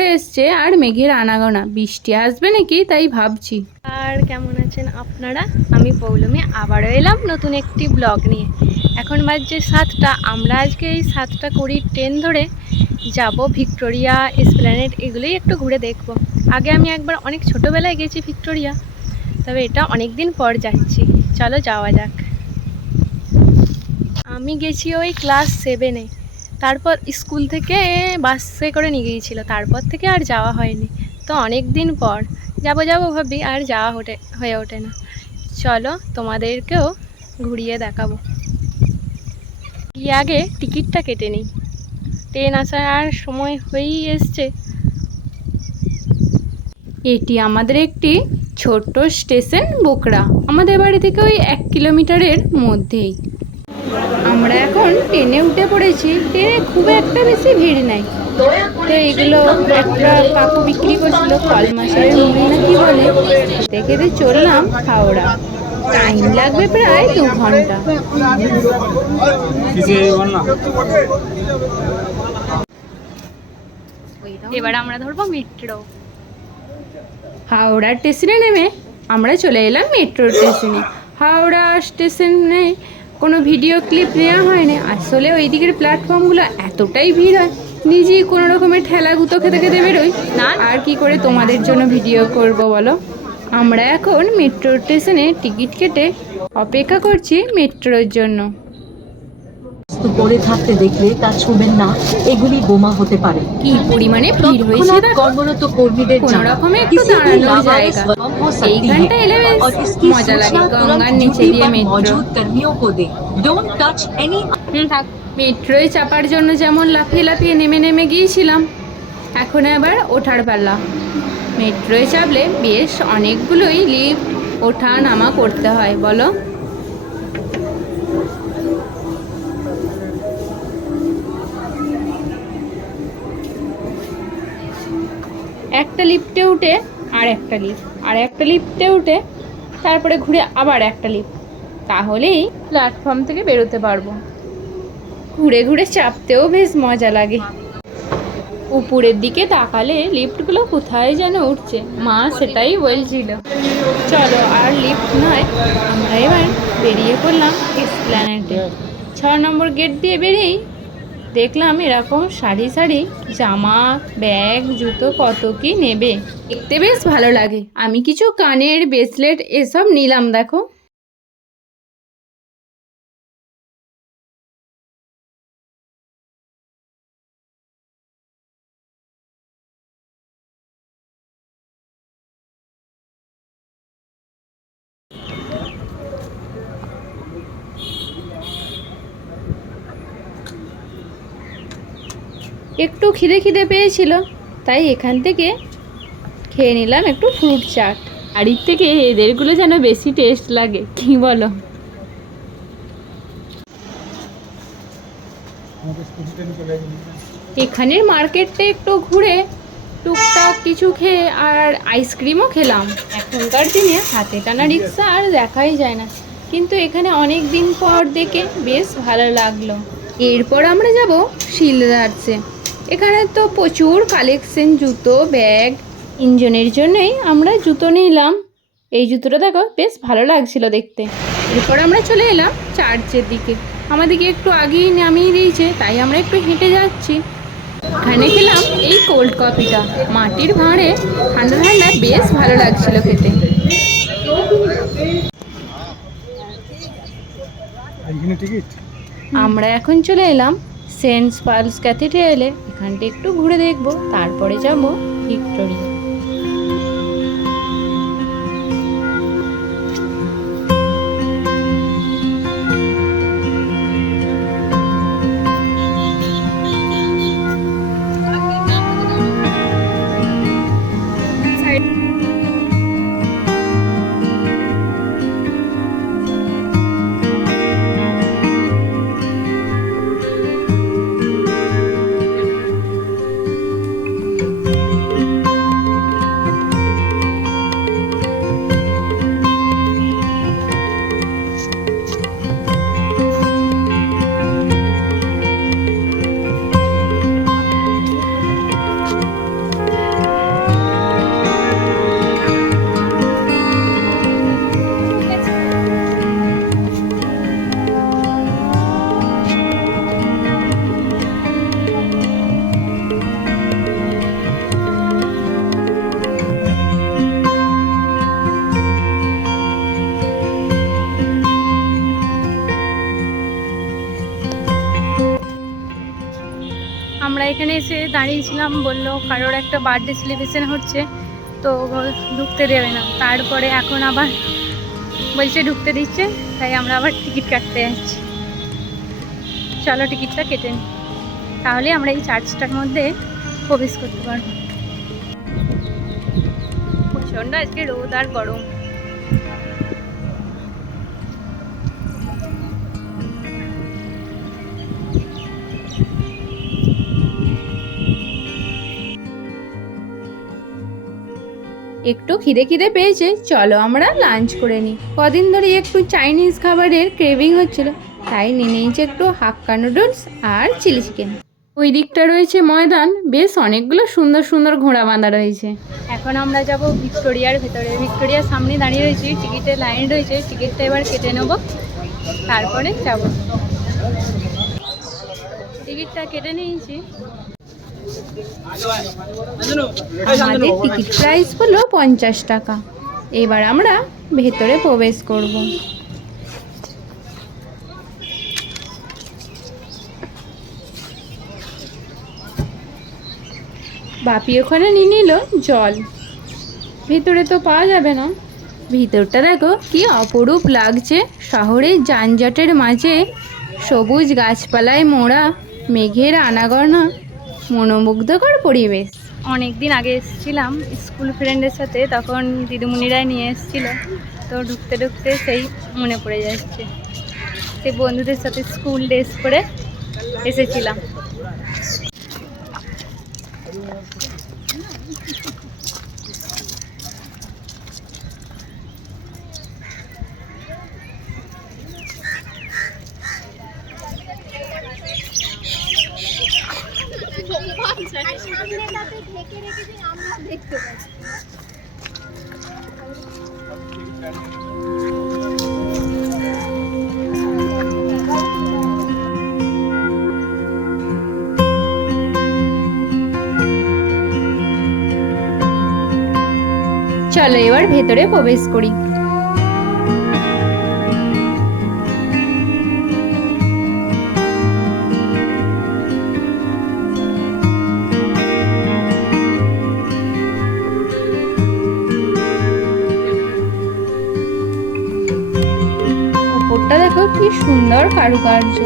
করে এসছে আর মেঘের আনাগোনা, বৃষ্টি আসবে নাকি তাই ভাবছি। আর কেমন আছেন আপনারা? আমি পৌলমী আবারও এলাম নতুন একটি ব্লগ নিয়ে। এখন বাজছে 7টা। আমরা আজকে এই 7:20 ট্রেন ধরে যাব ভিক্টোরিয়া, এসপ্ল্যানেড, এগুলোই একটু ঘুরে দেখব। আগে আমি একবার অনেক ছোটোবেলায় গেছি ভিক্টোরিয়া, তবে এটা অনেক দিন পর যাচ্ছি। চলো যাওয়া যাক। আমি গেছি ওই ক্লাস 7-এ, তারপর স্কুল থেকে বাসে করে নিয়ে গিয়েছিল, তারপর থেকে আর যাওয়া হয়নি। তো অনেক দিন পর যাবো ভাবি, আর যাওয়া হয়ে ওঠে না। চলো তোমাদেরকেও ঘুরিয়ে দেখাবো। গিয়ে আগে টিকিটটা কেটে নিই, ট্রেন আসার আর সময় হয়েই এসছে। এটি আমাদের একটি ছোট্ট স্টেশন, বোকরা। আমাদের বাড়ি থেকে ওই 1 কিলোমিটারের মধ্যেই। আমরা এখন ট্রেনে উঠে পড়েছি। ট্রেনে খুব একটা বেশি ভিড় নাই। তো এগুলো একটা কাকু বিক্রি করছিল কল মাসের মুড়ি না কি বলে, খেতে খেতে চললাম হাওড়া। টাইম লাগবে প্রায় 2 ঘন্টা। এবার আমরা ধরবো মেট্রো। হাওড়া স্টেশনে নেমে আমরা চলে এলাম মেট্রো স্টেশনে। হাওড়া স্টেশনে কোনো ভিডিও ক্লিপ নেওয়া হয়নি। আসলে ওই দিকের প্ল্যাটফর্মগুলো এতটাই ভিড় হয়, নিজেই কোনো রকমের ঠেলা গুঁতো খেতে খেতে বেরোই না, আর কি করে তোমাদের জন্য ভিডিও করব বলো। আমরা এখন মেট্রো স্টেশনে টিকিট কেটে অপেক্ষা করছি মেট্রোর জন্য। পড়ে থাকতে দেখলে তা ছুবেন না, এগুলি বোমা হতে পারে। কি পরিমাণে ভিড় হয়েছে, কর্মরত কর্মীদের কোনো রকমে একটু দাঁড়ানোর জায়গা। এইখানটা এলে বেশ মজা লাগে, গঙ্গার নিচে দিয়ে মেট্রো। কর্মীও কো দে, ডোন্ট টাচ এনি। থাক। মেট্রোয় চাপার জন্য যেমন লাফিয়ে লাফিয়ে নেমে নেমে গিয়েছিলাম, এখন আবার ওঠার পালা। মেট্রোয় চাপলে বেশ অনেকগুলোই লিফট ওঠা নামা করতে হয় বলো। একটা লিফটে উঠে আর একটা লিফট, আর একটা লিফটে উঠে তারপরে ঘুরে আবার একটা লিফট, তাহলেই প্ল্যাটফর্ম থেকে বেরোতে পারবো। ঘুরে ঘুরে চাপতেও বেশ মজা লাগে। উপরের দিকে তাকালে লিফটগুলো কোথায় যেন উঠছে, মা সেটাই বলছিল। চলো আর লিফট নয়, আমরা এবার বেরিয়ে পড়লাম এসপ্ল্যানেডে। 6 নম্বর গেট দিয়ে বেরিয়েই দেখলাম এরকম সারি সারি জামা, ব্যাগ, জুতো, কত কি নেবে। দেখতে বেশ ভালো লাগে। আমি কিছু কানের ব্রেসলেট এসব নিলাম দেখো। একটু খিদে খিদে পেয়েছিল, তাই এখান থেকে খেয়ে নিলাম একটু ফ্রুট চাট। বাড়ির থেকে এদেরগুলো যেন বেশি টেস্ট লাগে, কি বলো। এখানের মার্কেটটা একটু ঘুরে টুকটাক কিছু খেয়ে আর আইসক্রিমও খেলাম। এখনকার দিনে হাতে টানা রিক্সা আর দেখাই যায় না, কিন্তু এখানে অনেক দিন পর দেখে বেশ ভালো লাগলো। এরপর আমরা যাব শিলদার্সে। এখানে তো প্রচুর কালেকশন, জুতো, ব্যাগ। তিনজনের জন্যই আমরা জুতো নিলাম। এই জুতোটা দেখো বেশ ভালো লাগছিল দেখতে। এরপর আমরা চলে এলাম চার্চের দিকে। আমাদেরকে একটু আগেই নামিয়ে দিয়েছে, তাই আমরা একটু হেঁটে যাচ্ছি। এখানে খেলাম এই কোল্ড কফিটা, মাটির ভাঁড়ে ঠান্ডা ঠান্ডা, বেশ ভালো লাগছিল খেতে। আমরা এখন চলে এলাম সেন্ট পালস ক্যাথিড্রালে। এখানটা একটু ঘুরে দেখবো, তারপরে যাব ভিক্টোরিয়া। এখানে এসে দাঁড়িয়েছিলাম, বললো কারোর একটা বার্থডে সেলিব্রেশন হচ্ছে, তো ঢুকতে দেবে না। তারপরে এখন আবার বলছে ঢুকতে দিচ্ছে, তাই আমরা আবার টিকিট কাটতে যাচ্ছি। চলো টিকিটটা কেটে নিই, তাহলে আমরা এই চার্চটার মধ্যে প্রবেশ করতে পারবো। প্রচণ্ড আজকে রোদ আর গরম। একটু খিদে খিদে পেয়েছে, চলো আমরা লাঞ্চ করে নিই। কদিন ধরে একটু চাইনিজ খাবারের ক্রেভিং হচ্ছিল, তাই নিয়ে নিয়েছি একটু হাক্কা নুডলস আর চিলি চিকেন। ওই দিকটা রয়েছে ময়দান, বেশ অনেকগুলো সুন্দর সুন্দর ঘোড়া বাঁধা রয়েছে। এখন আমরা যাব ভিক্টোরিয়ার ভেতরে। ভিক্টোরিয়ার সামনে দাঁড়িয়ে রয়েছি, টিকিটের লাইন রয়েছে, টিকিটটা এবার কেটে নেব, তারপরে যাব। টিকিটটা কেটে নিয়েছি। আমাদের টিকিট প্রাইস হলো 50 টাকা। এবার আমরা ভেতরে প্রবেশ করব। বাপি ওখানে নিয়ে নিল জল, ভিতরে তো পাওয়া যাবে না। ভিতরটা দেখো কি অপরূপ লাগছে, শহরের যানজটের মাঝে সবুজ গাছপালায় মোড়া, মেঘের আনাগোনা, মনোমুগ্ধকর পরিবেশ। অনেক দিন আগে এসেছিলাম স্কুল ফ্রেন্ডের সাথে, তখন দিদিমণিরাই নিয়ে এসেছিল, তো ঢুকতে ঢুকতে সেই মনে পড়ে যাচ্ছে, সেই বন্ধুদের সাথে স্কুল ড্রেস করে এসেছিলাম। চলো এবার ভেতরে প্রবেশ করি। ওপরটা দেখো কি সুন্দর কারুকার্য।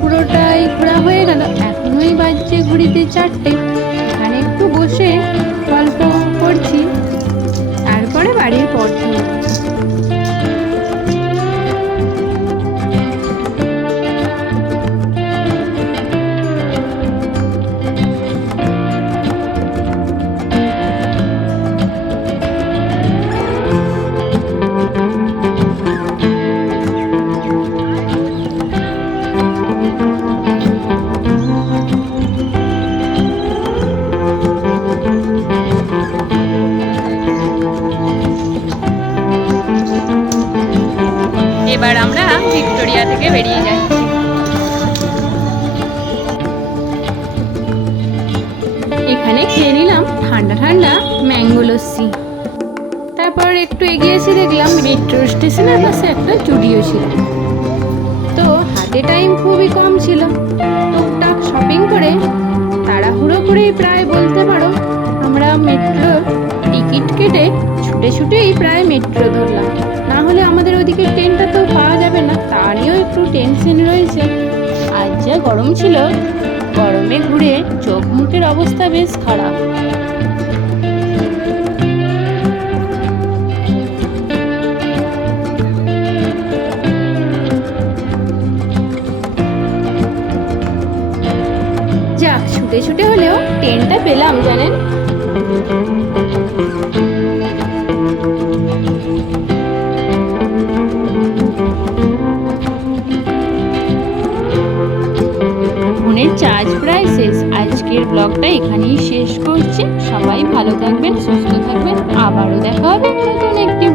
পুরোটাই ঘোরা হয়ে গেল, এখনোই বাজছে ঘড়িতে 4টে। এখানে একটু বসে গল্প করছি, তারপরে বাড়ির পথ ধরব। এবার আমরা ভিক্টোরিয়া থেকে বেরিয়ে যাচ্ছি। ঠান্ডা ঠান্ডা ম্যাঙ্গো লস্যি। তারপর একটু এগিয়েছি, দেখলাম মেট্রো স্টেশনের পাশে একটা জুডিও ছিল। তো হাতে টাইম খুবই কম ছিল, টুকটাক শপিং করে তাড়াহুড়ো করেই প্রায় বলতে পারো আমরা মেট্রোর টিকিট কেটে ছুটে ছুটেই প্রায় মেট্রো ধরলাম। না হলে আমাদের ওদিকে ট্রেনটা তো পাওয়া যাবে না, তা নিয়েও একটু টেনশন রয়েছে। আজ যা গরম ছিল, গরমে ঘুরে চোখ মুখের অবস্থা বেশ খারাপ। যাক, ছুটে ছুটে হলেও ট্রেনটা পেলাম জানেন। ফোনের চার্জ প্রায় শেষ। আজকের ব্লগটা এখানেই শেষ করছি। সবাই ভালো থাকবেন, সুস্থ থাকবেন, আবারও দেখা হবে নতুন একটি